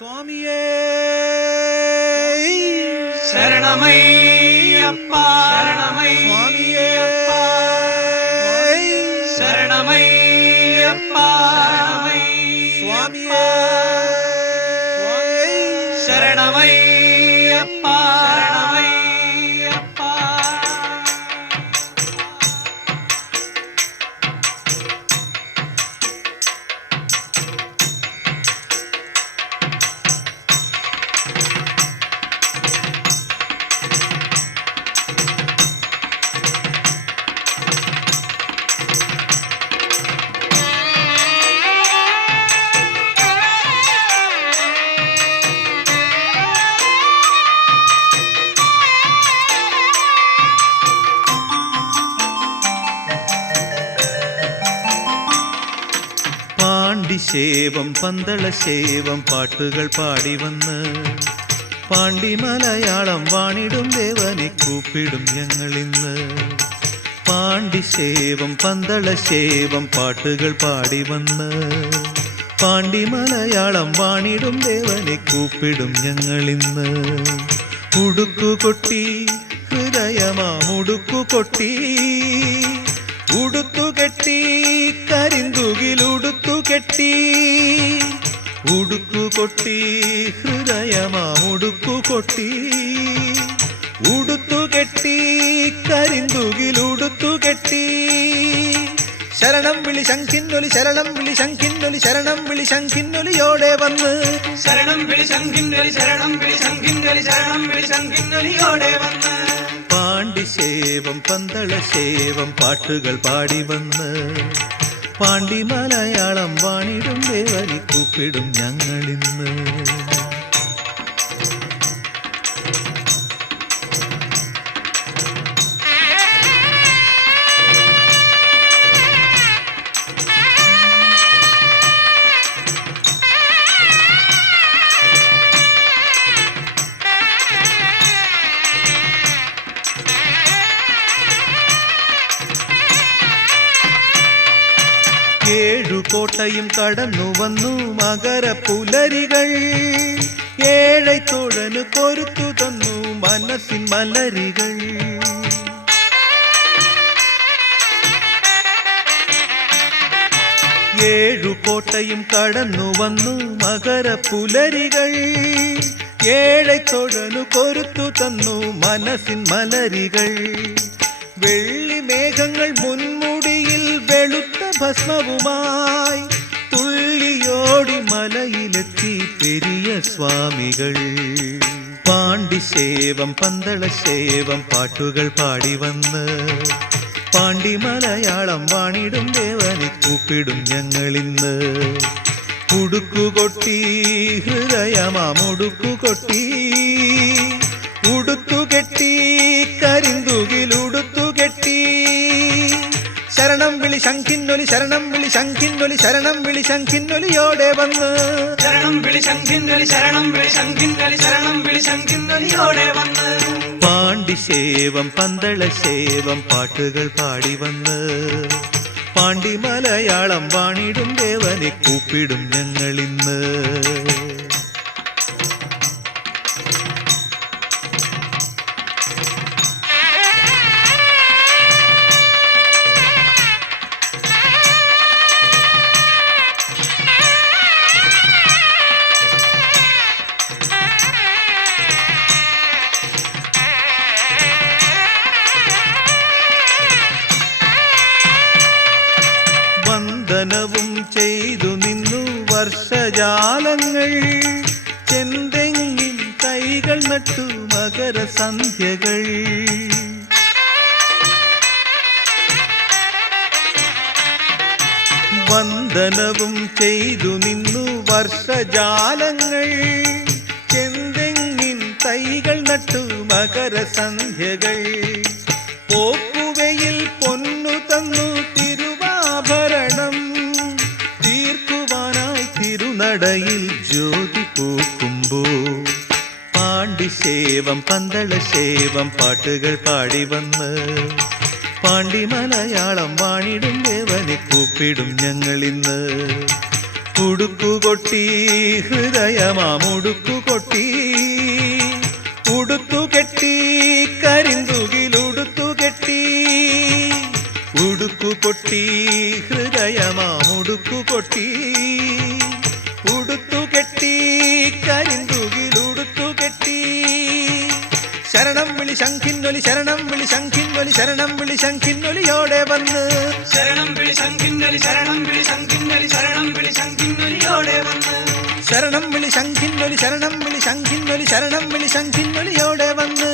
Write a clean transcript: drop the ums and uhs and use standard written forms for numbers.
സ്വാമിയേ ശരണമയ്യപ്പ ശരണമയ്യപ്പ ശരണമയ്യപ്പ സ്വാമിയേ ശരണമയ്യപ്പ ശരണമയ്യപ്പ പാണ്ടിശേവം പന്തളശേവം പാട്ടുകൾ പാടി വന്ന് പാണ്ടി മലയാളം വാണിടും ദേവനെ കൂപ്പിടും ഞങ്ങളിന്ന്. പാണ്ടിശേവം പന്തളശേവം പാട്ടുകൾ പാടി വന്ന് പാണ്ടി മലയാളം വാണിടും ദേവനെ കൂപ്പിടും ഞങ്ങളിന്ന്. ഉടുക്കുകൊട്ടി ഹൃദയമാമുടുക്കുകൊട്ടി ഉടുത്തുകെട്ടി കരിന്തുകിലുടുത്തുകെട്ടി ഉടുക്കുകൊട്ടി ഹൃദയമാമുടുക്കുകൊട്ടി ഉടുത്തുകെട്ടി കരിന്തുകിലുടുത്തുകെട്ടി ശരണം വിളി ശംഖിന്നൊലി ശരണം വിളി ശംഖിന്നൊലി ശരണം വിളി ശംഖിന്നൊലിയോടെ വന്ന് ശരണം വിളി ശംഖിന്നൊലി ശരണം വിളി ശംഖിന്നൊലി ശരണം വിളി ശംഖിന്നൊലിയോടെ വന്ന് പാണ്ടിശേവം പന്തളശേവം പാട്ടുകൾ പാടി വന്ന് പാണ്ടി മലയാളം വാണിടും ദേവനെ കൂപ്പിടും ഞങ്ങളിന്ന്. ഏഴുകോട്ടയും കടന്നു വന്നു മകര പുലരികൾ ഏഴൈത്തോഴന് കൊരുത്തു തന്നു മനസ്സിൻ മലരികൾ. ഏഴുകോട്ടയും കടന്നു വന്നു മകര പുലരികൾ ഏഴൈത്തോഴനു കൊരുത്തു തന്നു മനസ്സിൻ മലരികൾ. വെള്ളിമേഘങ്ങൾ മുൻമുടിയിൽ വെളുത്ത ഭസ്മവുമായി തുള്ളിയോടി മലയിലെത്തി പെരിയ സ്വാമികൾ. പാണ്ടിശേവം പന്തളശേവം പാട്ടുകൾ പാടി വന്ന് പാണ്ടി മലയാളം വാണിടും ദേവനെ കൂപ്പിടും ഞങ്ങളിന്ന്. ഉടുക്കുകൊട്ടി ഹൃദയമാമുടുക്കുകൊട്ടി ഉടുത്തുകെട്ടി കരിന്തുകിലുടുത്തുകെട്ടി ശരണം വിളി ശംഖിന്നൊലി ശരണം വിളി ശംഖിന്നൊലി ശരണം വിളി ശംഖിന്നൊലിയോടെ വന്ന് ശരണം വിളി ശംഖിന്നൊലി ശരണം വിളി ശംഖിന്നൊലി ശരണം വിളി ശംഖിന്നൊലിയോടെ വന്ന് പാണ്ടിശേവം പന്തളശേവം പാട്ടുകൾ പാടി വന്ന് പാണ്ടി മലയാളം വാണിടും ദേവനെ കൂപ്പിടും ഞങ്ങളിന്ന്. വന്ദനവും ചെയ്തു നിന്നു വർഷജാലങ്ങൾ ചെന്തെങ്ങിൻ തൈകൾ നട്ടു മകരസന്ധ്യകൾ. വന്ദനവും ചെയ്തു നിന്നു വർഷജാലങ്ങൾ ചെന്തെങ്ങിൻ തൈകൾ നട്ടു മകരസന്ധ്യകൾ. പോക്കുവയിൽ പൊന്നു തന്നു തിരുവാഭരണം തീർക്കുവാനായി തിരുനടയിൽ ജ്യോതി പൂക്കുമ്പോ പാണ്ടിശേവം പന്തളശേവം പാട്ടുകൾ പാടി വന്ന് പാണ്ടി മലയാളം വാണിടും ദേവനെ കൂപ്പിടും ഞങ്ങളിന്ന്. ഉടുക്കുകൊട്ടി ഹൃദയമാമുടുക്കുകൊട്ടി ഉടുത്തുകെട്ടി കരിന്തുകിലുടുത്തുകെട്ടി ഉടുക്കുകൊട്ടി ഹൃദയമാമുടുക്കുകൊട്ടി ഉടുത്തുകെട്ടി കരിന്തുകിലുടുത്തുകെട്ടി ശരണം വിളി ശംഖിന്നൊലി ശരണം വിളി ശംഖിന്നൊലി ശരണം വിളി ശംഖിന്നൊലിയോടെ വന്ന് ശരണം വിളി ശംഖിന്നൊലി ശരണം വിളി ശംഖിന്നൊലി ശരണം വിളി ശംഖിന്നൊലിയോടെ വന്ന് ശരണം വിളി ശംഖിന്നൊലി ശരണം വിളി ശംഖിന്നൊലി ശരണം വിളി ശംഖിന്നൊലിയോടെ വന്ന്